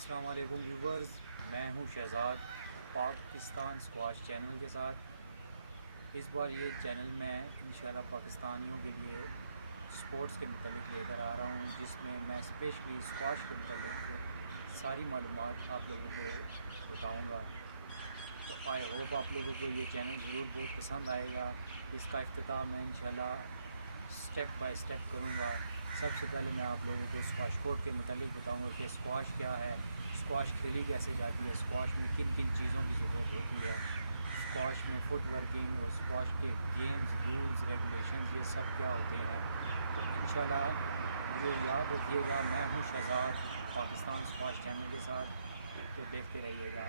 अस्सलाम वालेकुम व्यूवर्स, मैं हूं शहज़ाद पाकिस्तान स्क्वाश चैनल के साथ। इस बार ये चैनल मैं इंशाल्लाह पाकिस्तानियों के लिए स्पोर्ट्स के मतलब लेकर आ रहा हूं, जिसमें मैं स्पेशली स्क्वाश के मतलब सारी मालूमात आप लोगों को बताऊंगा। तो आई होप आप लोगों को ये चैनल ज़रूर बहुत पसंद आएगा। इसका इफ्तिताह मैं इंशाल्लाह स्टेप बाय स्टेप करूँगा। सबसे पहले मैं आप लोगों को स्क्वाश कोर्ट के मतलब बताऊँगा कि स्क्वाश क्या है, स्क्वाश खेली कैसे जाती है, स्क्वाश में किन किन चीज़ों की ज़रूरत होती है, स्क्वाश में फुट वर्किंग और स्क्वाश के गेम्स रूल्स रेगुलेशंस ये सब क्या होते हैं। तो इंशाल्लाह मुझे याद रखिएगा, मैं हूँ शहज़ाद पाकिस्तान स्क्वाश चैनल के साथ। तो देखते रहिएगा।